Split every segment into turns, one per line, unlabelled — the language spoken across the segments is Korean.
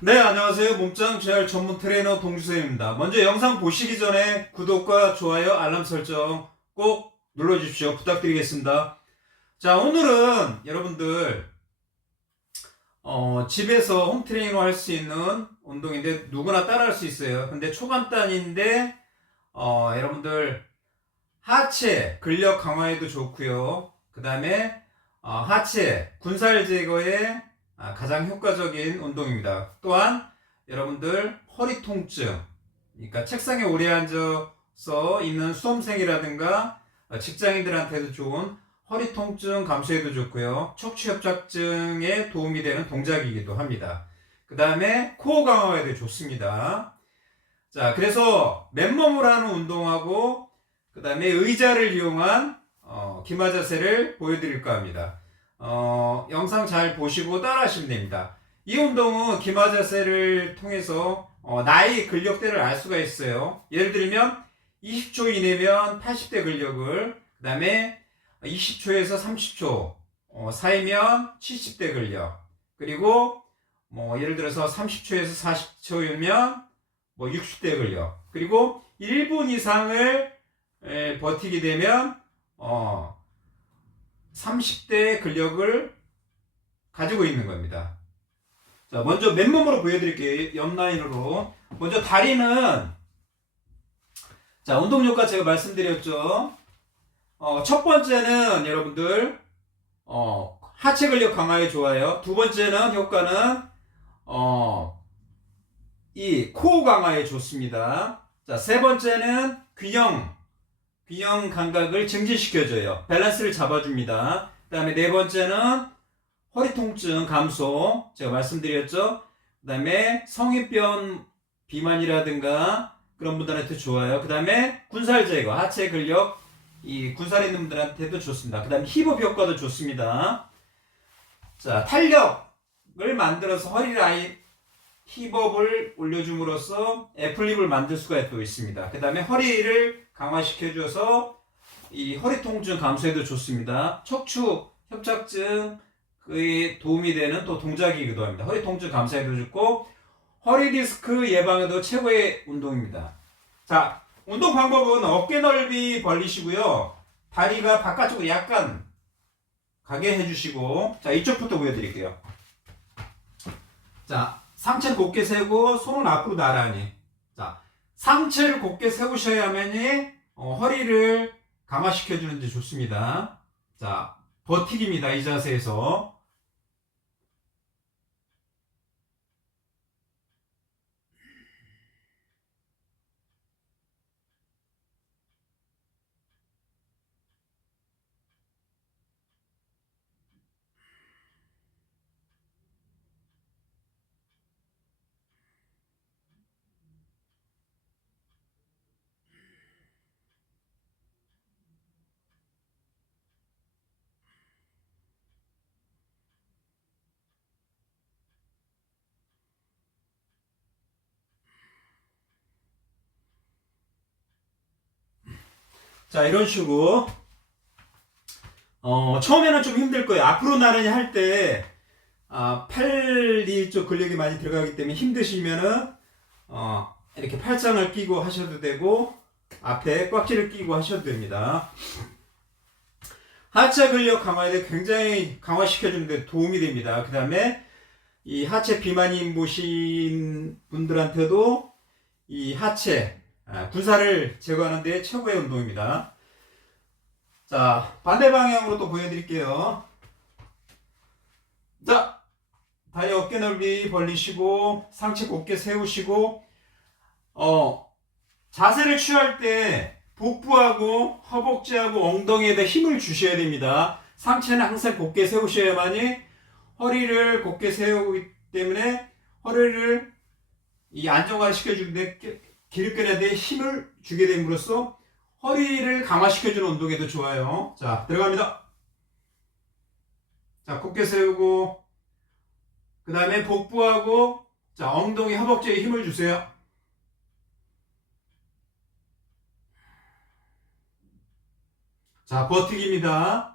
네, 안녕하세요. 몸짱 재활 전문 트레이너 동주세입니다. 먼저 영상 보시기 전에 구독과 좋아요, 알람 설정 꼭 눌러주십시오. 부탁드리겠습니다. 자, 오늘은 여러분들, 어, 집에서 홈 트레이너 할 수 있는 운동인데 누구나 따라 할 수 있어요. 근데 초간단인데, 어, 여러분들, 하체 근력 강화에도 좋고요. 그 다음에, 어, 하체 군살 제거에 아, 가장 효과적인 운동입니다. 또한 여러분들 허리 통증, 그러니까 책상에 오래 앉아서 있는 수험생이라든가 어, 직장인들한테도 좋은 허리 통증 감소에도 좋고요. 척추 협착증에 도움이 되는 동작이기도 합니다. 그 다음에 코어 강화에도 좋습니다. 자, 그래서 맨몸으로 하는 운동하고 그 다음에 의자를 이용한 어, 기마 자세를 보여드릴까 합니다. 어, 영상 잘 보시고 따라 하시면 됩니다. 이 운동은 기마 자세를 통해서 어, 나이 근력대를 알 수가 있어요. 예를 들면 20초 이내면 80대 근력을 그 다음에 20초에서 30초 어, 사이면 70대 근력 그리고 뭐 예를 들어서 30초에서 40초이면 뭐 60대 근력 그리고 1분 이상을 에, 버티게 되면 어 30대 근력을 가지고 있는 겁니다. 자, 먼저 맨몸으로 보여드릴게요. 옆라인으로. 먼저 다리는, 자, 운동 효과 제가 말씀드렸죠. 어, 첫 번째는 여러분들, 어, 하체 근력 강화에 좋아요. 두 번째는 효과는, 어, 이 코어 강화에 좋습니다. 자, 세 번째는 균형, 균형 감각을 증진시켜줘요. 밸런스를 잡아줍니다. 그 다음에 네 번째는 허리 통증 감소. 제가 말씀드렸죠. 그 다음에 성인병 비만이라든가 그런 분들한테 좋아요. 그 다음에 군살 제거, 하체 근력, 이 군살 있는 분들한테도 좋습니다. 그 다음에 힙업 효과도 좋습니다. 자, 탄력을 만들어서 허리 라인, 힙업을 올려줌으로써 애플립을 만들 수가 또 있습니다. 그 다음에 허리를 강화시켜줘서 이 허리 통증 감소에도 좋습니다. 척추 협착증 에 도움이 되는 또 동작이기도 합니다. 허리 통증 감소에도 좋고 허리 디스크 예방에도 최고의 운동입니다. 자, 운동 방법은 어깨 넓이 벌리시고요. 다리가 바깥쪽으로 약간 가게 해주시고 자 이쪽부터 보여드릴게요. 자 상체를 곧게 세고 손은 앞으로 나란히 자 상체를 곧게 세우셔야만이 어, 허리를 강화시켜 주는데 좋습니다. 자, 버티기입니다. 이 자세에서. 자, 이런 식으로. 어, 처음에는 좀 힘들 거예요. 앞으로 나란히 할 때, 아, 팔이 좀 근력이 많이 들어가기 때문에 힘드시면은, 어, 이렇게 팔짱을 끼고 하셔도 되고, 앞에 꽉지를 끼고 하셔도 됩니다. 하체 근력 강화에 굉장히 강화시켜주는데 도움이 됩니다. 그 다음에, 이 하체 비만인 보신 분들한테도 이 하체, 아, 군살을 제거하는 데 최고의 운동입니다. 자, 반대 방향으로 또 보여드릴게요. 자, 다리 어깨 넓이 벌리시고, 상체 곧게 세우시고, 어, 자세를 취할 때 복부하고 허벅지하고 엉덩이에다 힘을 주셔야 됩니다. 상체는 항상 곧게 세우셔야만이 허리를 곧게 세우기 때문에 허리를 이 안정화 시켜주는데 기립근에 힘을 주게 됨으로써 허리를 강화시켜주는 운동에도 좋아요. 자, 들어갑니다. 자, 곧게 세우고, 그 다음에 복부하고, 자, 엉덩이, 허벅지에 힘을 주세요. 자, 버티기입니다.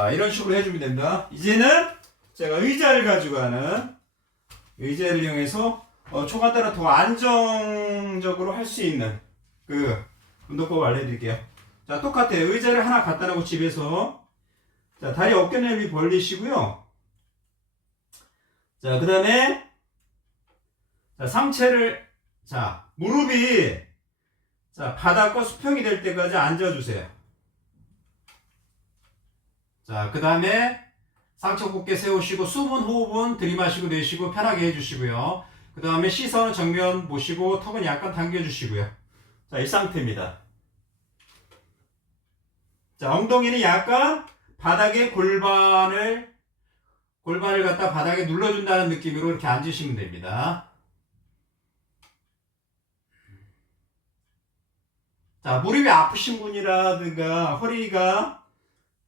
자, 이런 식으로 해주면 됩니다. 이제는 제가 의자를 가지고 가는 의자를 이용해서 어, 초간단을 더 안정적으로 할 수 있는 그 운동법 알려드릴게요. 자, 똑같아요. 의자를 하나 갖다 놓고 집에서 자, 다리 어깨 넓이 벌리시고요. 자, 그 다음에 자, 상체를 자, 무릎이 자, 바닥과 수평이 될 때까지 앉아주세요. 자, 그 다음에 상체 곧게 세우시고 숨은 호흡은 들이마시고 내쉬고 편하게 해주시고요. 그 다음에 시선은 정면 보시고 턱은 약간 당겨주시고요. 자, 이 상태입니다. 자, 엉덩이는 약간 바닥에 골반을 골반을 갖다 바닥에 눌러준다는 느낌으로 이렇게 앉으시면 됩니다. 자, 무릎이 아프신 분이라든가 허리가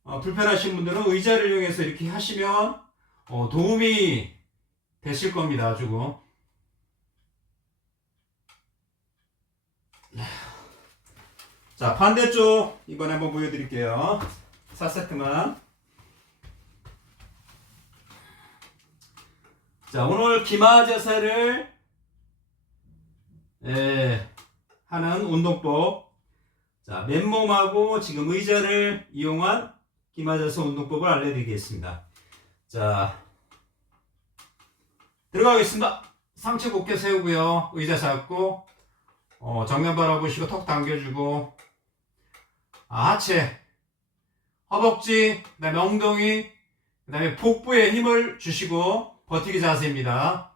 어, 불편하신 분들은 의자를 이용해서 이렇게 하시면 어, 도움이 되실 겁니다. 조금. 자, 반대쪽 이번에 한번 보여드릴게요. 4세트만. 자, 오늘 기마 자세를 예, 하는 운동법. 자, 맨몸하고 지금 의자를 이용한 기마 자세 운동법을 알려드리겠습니다. 자, 들어가겠습니다. 상체 곧게 세우고요. 의자 잡고 어, 정면 바라보시고 턱 당겨주고 아, 하체 허벅지 그 다음에 엉덩이 그 다음에 복부에 힘을 주시고 버티기 자세입니다.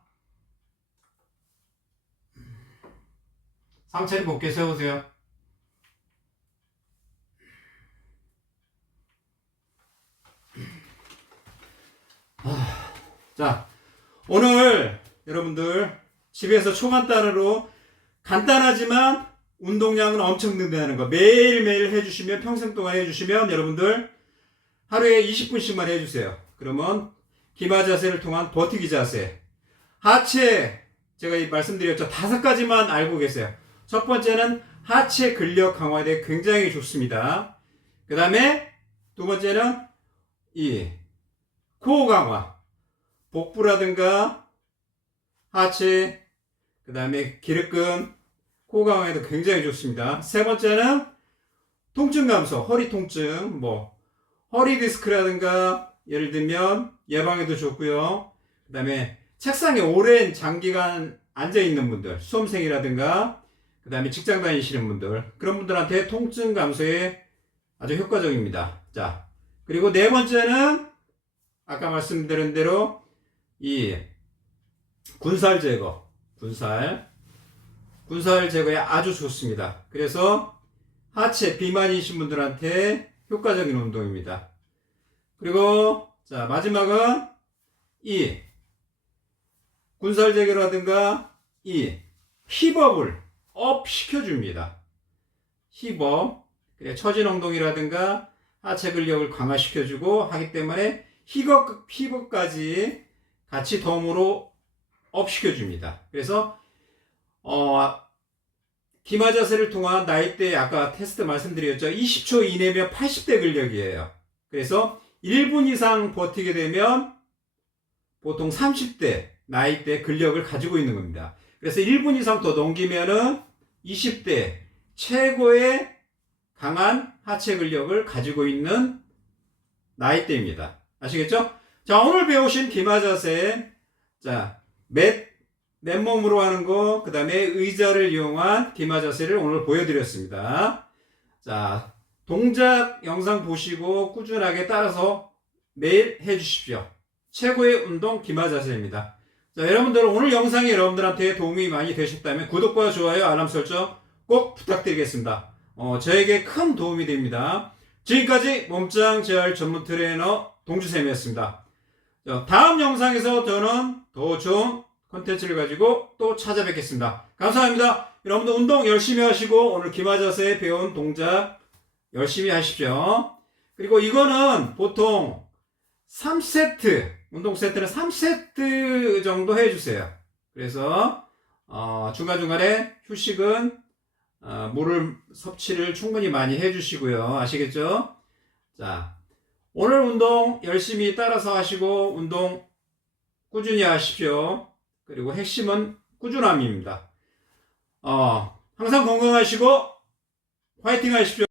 상체를 곧게 세우세요. 자, 오늘 여러분들 집에서 초간단으로 간단하지만 운동량은 엄청 된다는 거 매일매일 해주시면 평생 동안 해주시면 여러분들 하루에 20분씩만 해주세요. 그러면 기마 자세를 통한 버티기 자세 하체 제가 이 말씀드렸죠 다섯 가지만 알고 계세요. 첫 번째는 하체 근력 강화에 대해 굉장히 좋습니다. 그 다음에 두 번째는 이 코어 강화 복부라든가 하체 그 다음에 기립근 코 강화에도 굉장히 좋습니다. 세 번째는 통증 감소, 허리 통증, 뭐 허리 디스크라든가 예를 들면 예방에도 좋고요. 그 다음에 책상에 오랜 장기간 앉아 있는 분들, 수험생이라든가 그 다음에 직장 다니시는 분들 그런 분들한테 통증 감소에 아주 효과적입니다. 자 그리고 네 번째는 아까 말씀드린 대로 이 군살 제거, 군살 군살 제거에 아주 좋습니다. 그래서 하체 비만이신 분들한테 효과적인 운동입니다. 그리고 자 마지막은 이 군살 제거라든가 이 힙업을 업 시켜줍니다. 힙업 그래 처진 엉덩이라든가 하체 근력을 강화시켜주고 하기 때문에 힙업 힙업까지 같이 덤으로 업 시켜줍니다. 그래서 어, 기마 자세를 통한 나이대 아까 테스트 말씀드렸죠. 20초 이내면 80대 근력이에요. 그래서 1분 이상 버티게 되면 보통 30대 나이대 근력을 가지고 있는 겁니다. 그래서 1분 이상 더 넘기면은 20대 최고의 강한 하체 근력을 가지고 있는 나이대입니다. 아시겠죠? 자, 오늘 배우신 기마 자세. 자, 맷 맨몸으로 하는 거, 그 다음에 의자를 이용한 기마 자세를 오늘 보여드렸습니다. 자, 동작 영상 보시고 꾸준하게 따라서 매일 해주십시오. 최고의 운동 기마 자세입니다. 자, 여러분들 오늘 영상이 여러분들한테 도움이 많이 되셨다면 구독과 좋아요, 알람 설정 꼭 부탁드리겠습니다. 어, 저에게 큰 도움이 됩니다. 지금까지 몸짱 재활 전문 트레이너 동주쌤이었습니다. 자, 다음 영상에서 저는 더 좋은 컨텐츠를 가지고 또 찾아뵙겠습니다. 감사합니다. 여러분들 운동 열심히 하시고 오늘 기마자세 배운 동작 열심히 하십시오. 그리고 이거는 보통 3세트, 운동 세트는 3세트 정도 해주세요. 그래서 어, 중간중간에 휴식은 어, 물을 섭취를 충분히 많이 해주시고요. 아시겠죠? 자, 오늘 운동 열심히 따라서 하시고 운동 꾸준히 하십시오. 그리고 핵심은 꾸준함입니다. 어, 항상 건강하시고 화이팅 하십시오.